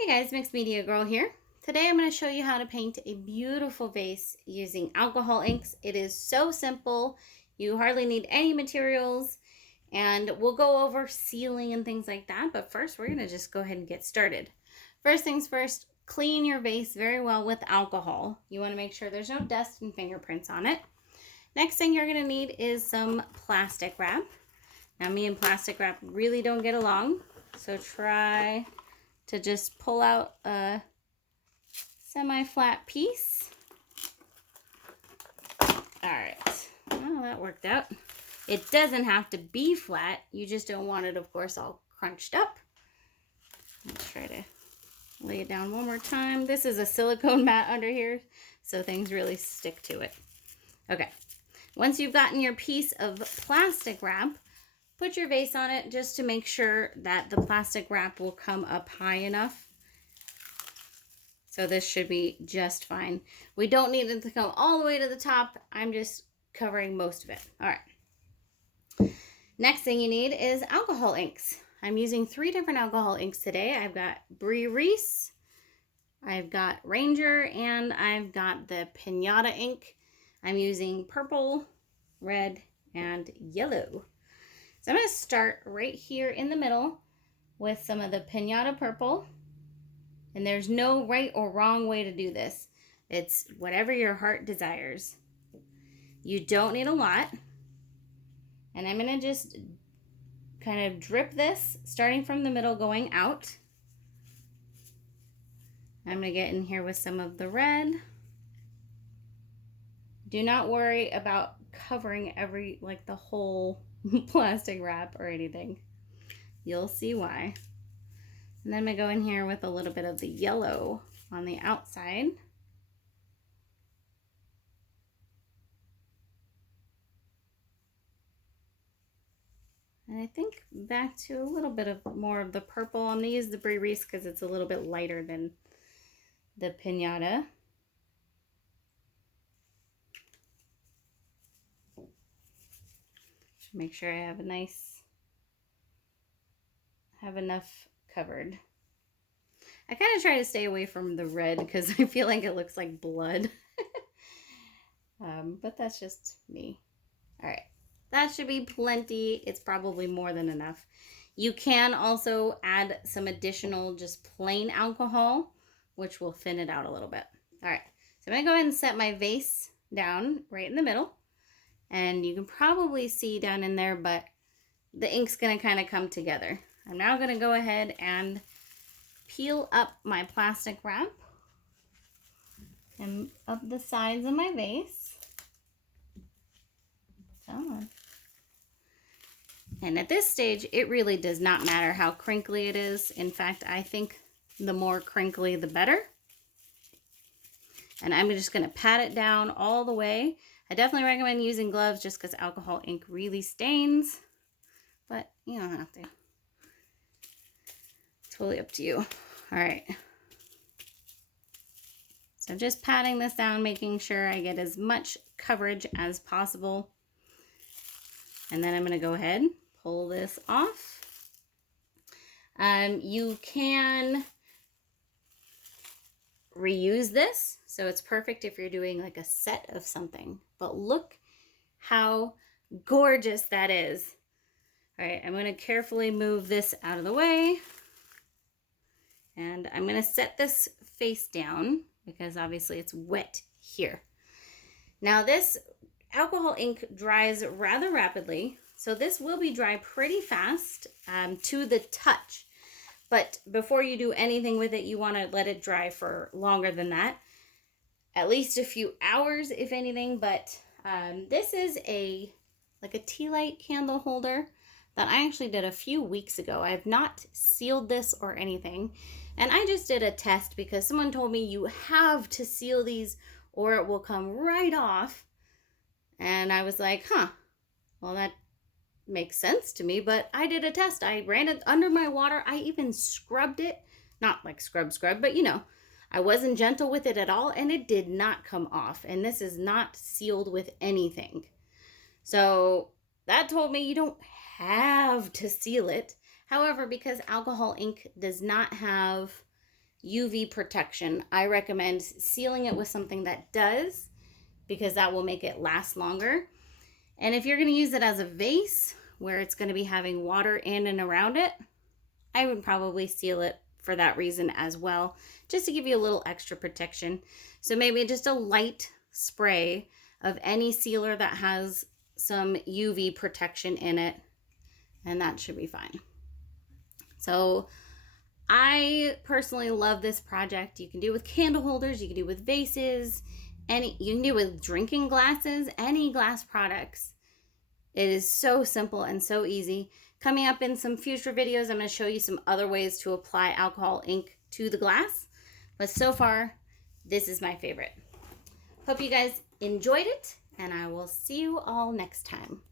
Hey guys, Mixed Media Girl here. Today I'm going to show you how to paint a beautiful vase using alcohol inks. It is so simple. You hardly need any materials, and we'll go over sealing and things like that. But first, we're going to just go ahead and get started. First things first, clean your vase very well with alcohol. You want to make sure there's no dust and fingerprints on it. Next thing you're going to need is some plastic wrap. Now, me and plastic wrap really don't get along, so try to just pull out a semi-flat piece. All right, well, that worked out. It doesn't have to be flat. You just don't want it, of course, all crunched up. Let's try to lay it down one more time. This is a silicone mat under here, so things really stick to it. Okay, once you've gotten your piece of plastic wrap, put your vase on it just to make sure that the plastic wrap will come up high enough. So this should be just fine. We don't need it to come all the way to the top. I'm just covering most of it. All right. Next thing you need is alcohol inks. I'm using 3 different alcohol inks today. I've got Brea Reese, I've got Ranger, and I've got the Pinata ink. I'm using purple, red, and yellow. So I'm going to start right here in the middle with some of the Pinata purple. And there's no right or wrong way to do this. It's whatever your heart desires. You don't need a lot. And I'm going to just kind of drip this, starting from the middle, going out. I'm going to get in here with some of the red. Do not worry about covering the whole plastic wrap or anything. You'll see why. And then I'm going to go in here with a little bit of the yellow on the outside. And I think back to a little bit of more of the purple. I'm going to use the Brea Reese because it's a little bit lighter than the Pinata. Make sure I have enough covered. I kind of try to stay away from the red because I feel like it looks like blood. But that's just me. All right, that should be plenty. It's probably more than enough. You can also add some additional just plain alcohol, which will thin it out a little bit. All right, so I'm gonna go ahead and set my vase down right in the middle. And you can probably see down in there, but the ink's gonna kind of come together. I'm now gonna go ahead and peel up my plastic wrap and up the sides of my vase. And at this stage, it really does not matter how crinkly it is. In fact, I think the more crinkly, the better. And I'm just gonna pat it down all the way. I definitely recommend using gloves just because alcohol ink really stains, but you don't have to. Totally up to you. All right. So just patting this down, making sure I get as much coverage as possible. And then I'm going to go ahead, pull this off. You can reuse this, so it's perfect if you're doing like a set of something. But look how gorgeous that is. All right, I'm going to carefully move this out of the way. And I'm going to set this face down because obviously it's wet here. Now this alcohol ink dries rather rapidly, so this will be dry pretty fast to the touch. But before you do anything with it, you want to let it dry for longer than that. At least a few hours, if anything. But this is like a tea light candle holder that I actually did a few weeks ago. I have not sealed this or anything. And I just did a test because someone told me you have to seal these or it will come right off. And I was like, huh, well, that makes sense to me, but I did a test. I ran it under my water. I even scrubbed it, not like scrub, but you know, I wasn't gentle with it at all, and it did not come off. And this is not sealed with anything. So that told me you don't have to seal it. However, because alcohol ink does not have UV protection. I recommend sealing it with something that does, because that will make it last longer. And if you're going to use it as a vase where it's going to be having water in and around it, I would probably seal it for that reason as well, just to give you a little extra protection. So maybe just a light spray of any sealer that has some UV protection in it, and that should be fine. So I personally love this project. You can do it with candle holders, you can do it with vases, you can do it with drinking glasses, any glass products. It is so simple and so easy. Coming up in some future videos, I'm going to show you some other ways to apply alcohol ink to the glass. But so far, this is my favorite. Hope you guys enjoyed it, and I will see you all next time.